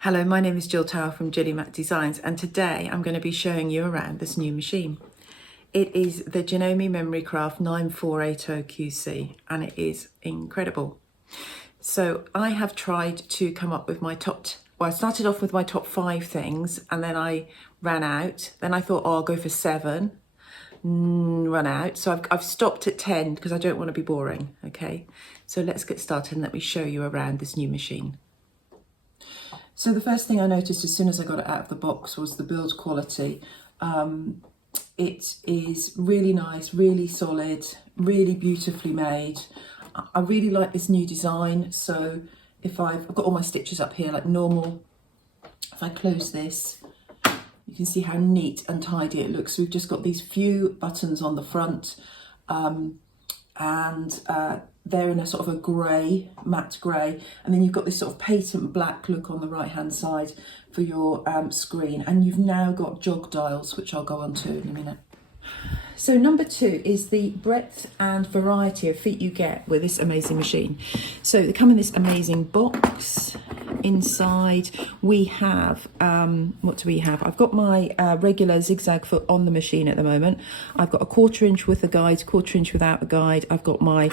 Hello, my name is Jill Tower from GillyMac Designs, and today I'm going to be showing you around this new machine. It is the Janome Memory Craft 9480QC and it is incredible. So I have tried to come up with my I started off with my top 5 things and then I ran out. Then I thought, oh, I'll go for 7, run out. So I've stopped at 10 because I don't want to be boring, okay? So let's get started and let me show you around this new machine. So the first thing I noticed as soon as I got it out of the box was the build quality. It is really nice, really solid, really beautifully made. I really like this new design. So if I've got all my stitches up here like normal. If I close this, you can see how neat and tidy it looks. So we've just got these few buttons on the front they're in a sort of a grey, matte grey, and then you've got this sort of patent black look on the right hand side for your screen, and you've now got jog dials, which I'll go on to in a minute. So number 2 is the breadth and variety of feet you get with this amazing machine. So they come in this amazing box. Inside we have, what do we have? I've got my regular zigzag foot on the machine at the moment. I've got a 1/4 inch with a guide, 1/4 inch without a guide. I've got my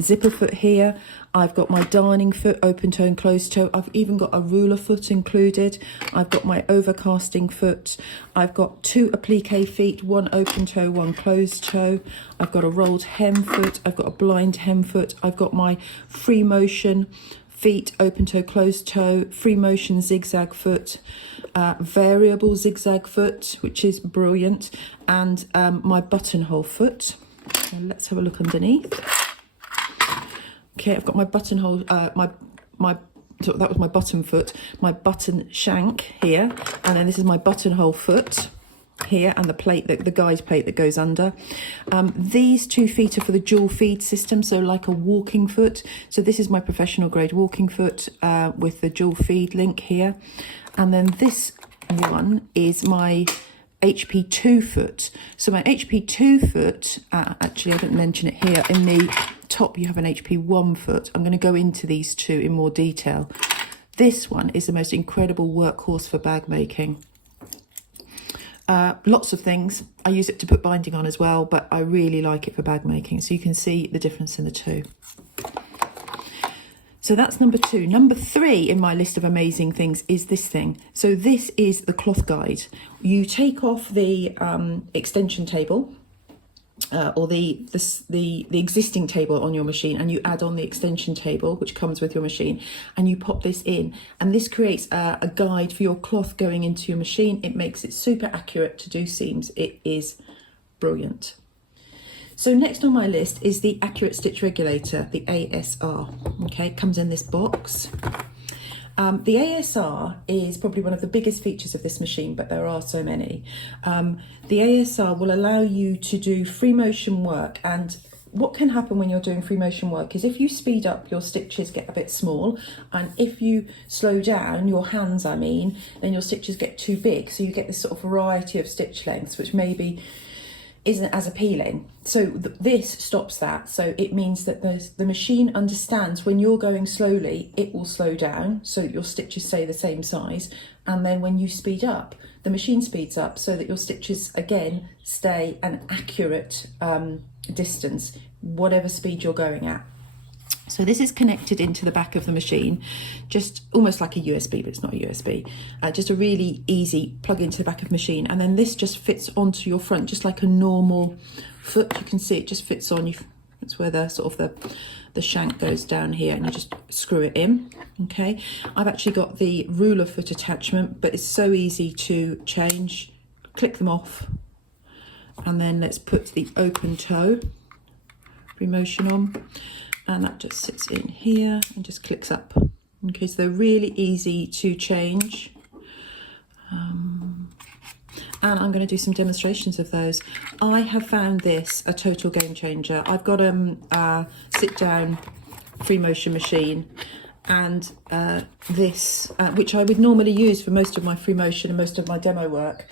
zipper foot here. I've got my darning foot, open toe and closed toe. I've even got a ruler foot included. I've got my overcasting foot. I've got 2 applique feet, 1 open toe, 1 closed toe. I've got a rolled hem foot. I've got a blind hem foot. I've got my free motion feet, open toe, closed toe, free motion zigzag foot, variable zigzag foot, which is brilliant, and my buttonhole foot. So let's have a look underneath. Okay, I've got my buttonhole, so that was my button foot, my button shank here, and then this is my buttonhole foot here, and the plate, the guide plate that goes under. These 2 feet are for the dual feed system, so like a walking foot. So this is my professional grade walking foot with the dual feed link here. And then this one is my HP2 foot. So my HP2 foot, actually I didn't mention it here, in the top you have an HP1 foot. I'm going to go into these 2 in more detail. This one is the most incredible workhorse for bag making. Lots of things. I use it to put binding on as well, but I really like it for bag making. So you can see the difference in the 2. So that's number 2. Number 3 in my list of amazing things is this thing. So this is the cloth guide. You take off the extension table or the existing table on your machine, and you add on the extension table which comes with your machine, and you pop this in, and this creates a guide for your cloth going into your machine. It makes it super accurate to do seams. It is brilliant. So next on my list is the Accurate Stitch Regulator, the ASR. Okay, it comes in this box. The ASR is probably one of the biggest features of this machine, but there are so many. The ASR will allow you to do free motion work, and what can happen when you're doing free motion work is if you speed up, your stitches get a bit small, and if you slow down, your hands I mean, then your stitches get too big, so you get this sort of variety of stitch lengths which maybe isn't as appealing. So this stops that. So it means that the machine understands when you're going slowly, it will slow down so your stitches stay the same size, and then when you speed up, the machine speeds up so that your stitches again stay an accurate distance, whatever speed you're going at. So this is connected into the back of the machine, just almost like a USB, but it's not a USB. Just a really easy plug into the back of the machine, and then this just fits onto your front, just like a normal foot. You can see it just fits on you. It's where the sort of the shank goes down here, and you just screw it in. Okay, I've actually got the ruler foot attachment, but it's so easy to change. Click them off, and then let's put the open toe free motion on. And that just sits in here and just clicks up. Okay, so they're really easy to change. And I'm going to do some demonstrations of those. I have found this a total game changer. I've got a sit down free motion machine, and this, which I would normally use for most of my free motion and most of my demo work.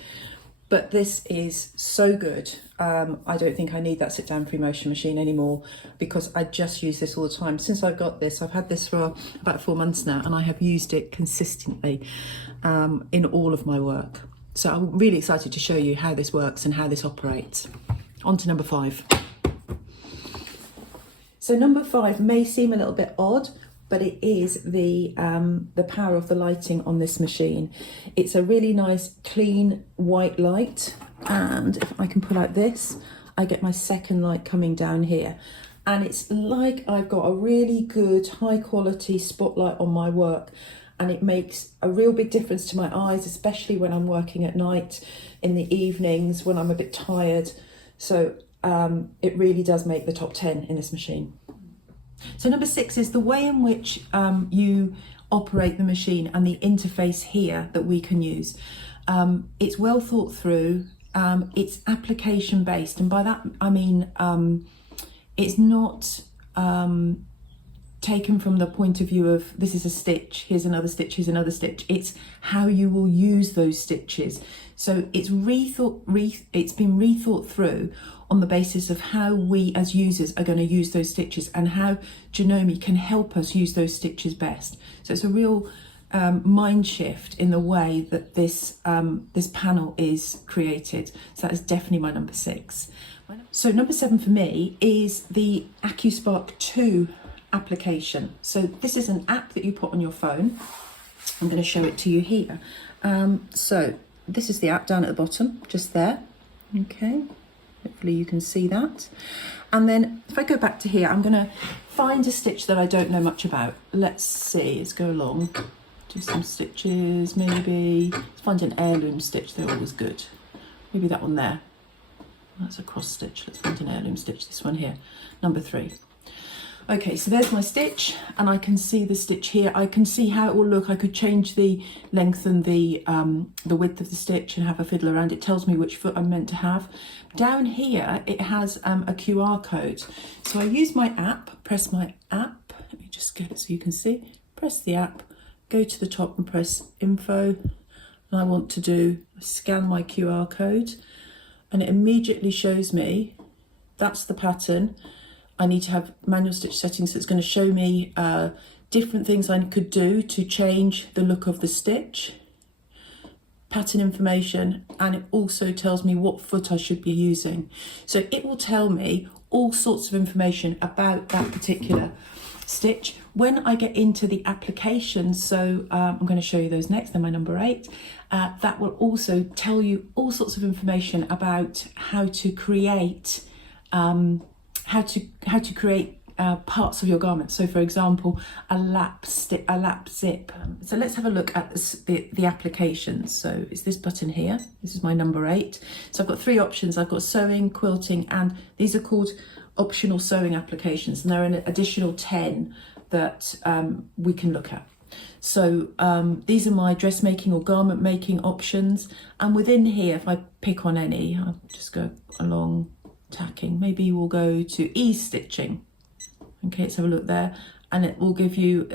But this is so good. I don't think I need that sit down free motion machine anymore, because I just use this all the time. Since I've got this, I've had this for about 4 months now, and I have used it consistently in all of my work. So I'm really excited to show you how this works and how this operates. On to number 5. So number 5 may seem a little bit odd, but it is the power of the lighting on this machine. It's a really nice, clean, white light. And if I can pull out this, I get my second light coming down here. And it's like I've got a really good, high quality spotlight on my work. And it makes a real big difference to my eyes, especially when I'm working at night, in the evenings, when I'm a bit tired. So it really does make the top 10 in this machine. So number 6 is the way in which you operate the machine and the interface here that we can use. It's well thought through, it's application based, and by that I mean it's not taken from the point of view of this is a stitch, here's another stitch, here's another stitch. It's how you will use those stitches. So it's been rethought through on the basis of how we as users are going to use those stitches and how Janome can help us use those stitches best. So it's a real mind shift in the way that this panel is created. So that is definitely my number 6. So number 7 for me is the AccuSpark 2 application. So this is an app that you put on your phone. I'm going to show it to you here. So this is the app down at the bottom, just there. Okay. Hopefully you can see that. And then if I go back to here, I'm going to find a stitch that I don't know much about. Let's see, let's go along. Do some stitches, maybe. Let's find an heirloom stitch, they're always good. Maybe that one there. That's a cross stitch. Let's find an heirloom stitch, this one here, number 3. Okay, so there's my stitch, and I can see the stitch here. I can see how it will look. I could change the length and the width of the stitch and have a fiddle around. It tells me which foot I'm meant to have. Down here, it has a QR code. So I use my app, press my app. Let me just get it so you can see. Press the app, go to the top and press info. And I want to scan my QR code, and it immediately shows me that's the pattern. I need to have manual stitch settings, so it's going to show me different things I could do to change the look of the stitch, pattern information, and it also tells me what foot I should be using. So it will tell me all sorts of information about that particular stitch. When I get into the applications, so I'm going to show you those next, they're my number 8, that will also tell you all sorts of information about how to create parts of your garment. So for example, a lap zip. So let's have a look at the applications. So it's this button here. This is my number 8. So I've got 3 options. I've got sewing, quilting, and these are called optional sewing applications. And there are an additional 10 that we can look at. So these are my dressmaking or garment making options. And within here, if I pick on any, I'll just go along tacking. Maybe we'll go to ease stitching. Okay, let's have a look there, and it will give you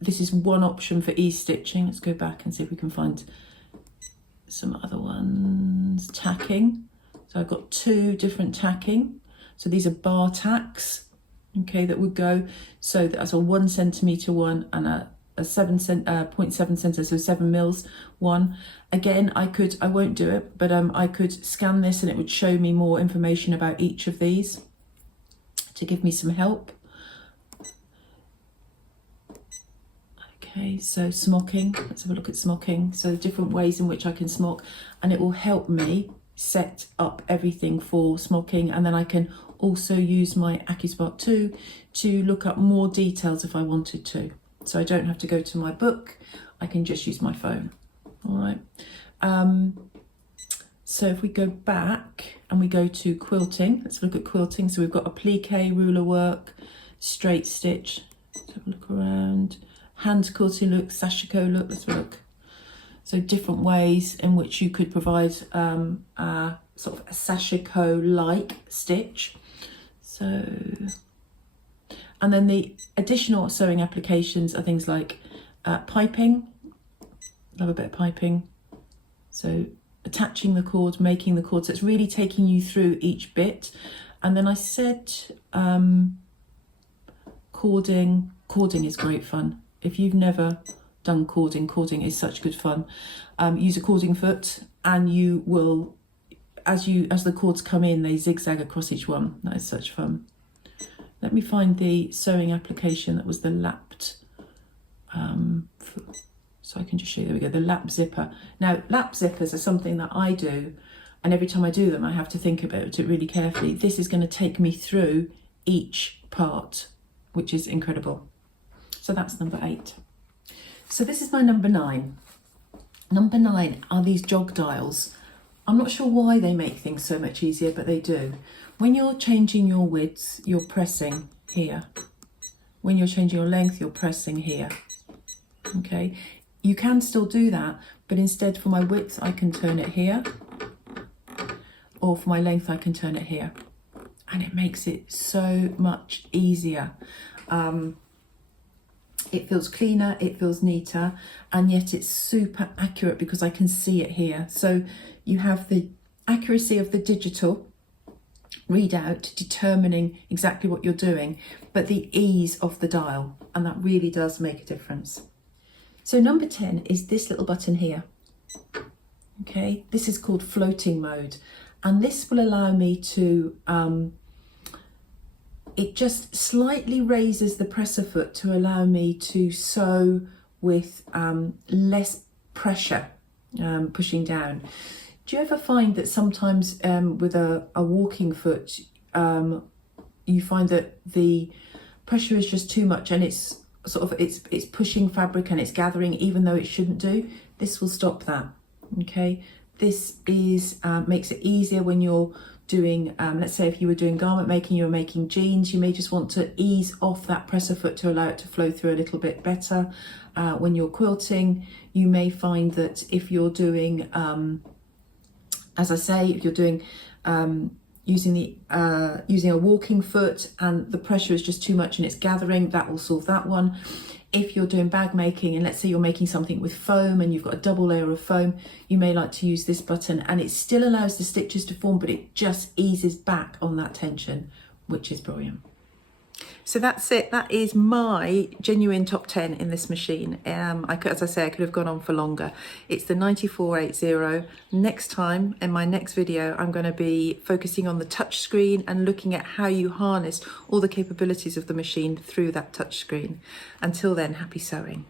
this is one option for ease stitching. Let's go back and see if we can find some other ones. Tacking. So I've got 2 different tacking. So these are bar tacks, okay, that would go. So that's a 1 centimeter one and a 0.7 centimeter, so 7 mils one. Again, I won't do it, but I could scan this and it would show me more information about each of these to give me some help. Okay, so smocking, let's have a look at smocking. So different ways in which I can smock, and it will help me set up everything for smocking. And then I can also use my AccuSpark 2 to look up more details if I wanted to. So I don't have to go to my book, I can just use my phone. All right. So if we go back and we go to quilting, let's look at quilting. So we've got applique, ruler work, straight stitch. Let's have a look around. Hand quilting look, sashiko look, let's have a look. So different ways in which you could provide sort of a sashiko-like stitch. So, and then the additional sewing applications are things like piping. Love a bit of piping. So attaching the cord, making the cord. So it's really taking you through each bit. And then I said cording. Cording is great fun. If you've never done cording, cording is such good fun. Use a cording foot, and you will, as the cords come in, they zigzag across each one. That is such fun. Let me find the sewing application that was the lapped, so I can just show you. There we go, the lap zipper. Now, lap zippers are something that I do, and every time I do them, I have to think about it really carefully. This is going to take me through each part, which is incredible. So that's number 8. So this is my number 9. Number 9 are these jog dials. I'm not sure why they make things so much easier, but they do. When you're changing your width, you're pressing here. When you're changing your length, you're pressing here. Okay, you can still do that, but instead for my width, I can turn it here, or for my length, I can turn it here. And it makes it so much easier. It feels cleaner, it feels neater, and yet it's super accurate because I can see it here. So you have the accuracy of the digital readout determining exactly what you're doing, but the ease of the dial, and that really does make a difference. So number 10 is this little button here. Okay, this is called floating mode, and this will allow me to it just slightly raises the presser foot to allow me to sew with less pressure pushing down. Do you ever find that sometimes with a walking foot, you find that the pressure is just too much, and it's sort of it's pushing fabric and it's gathering even though it shouldn't do? This will stop that. Okay, this is makes it easier when you're doing, let's say if you were doing garment making, you were making jeans, you may just want to ease off that presser foot to allow it to flow through a little bit better. When you're quilting, you may find that if you're doing, as I say, if you're doing using a walking foot and the pressure is just too much and it's gathering, that will solve that one. If you're doing bag making, and let's say you're making something with foam and you've got a double layer of foam, you may like to use this button, and it still allows the stitches to form, but it just eases back on that tension, which is brilliant. So that's it. That is my genuine top 10 in this machine. As I say, I could have gone on for longer. It's the 9480. Next time, in my next video, I'm going to be focusing on the touch screen and looking at how you harness all the capabilities of the machine through that touch screen. Until then, happy sewing.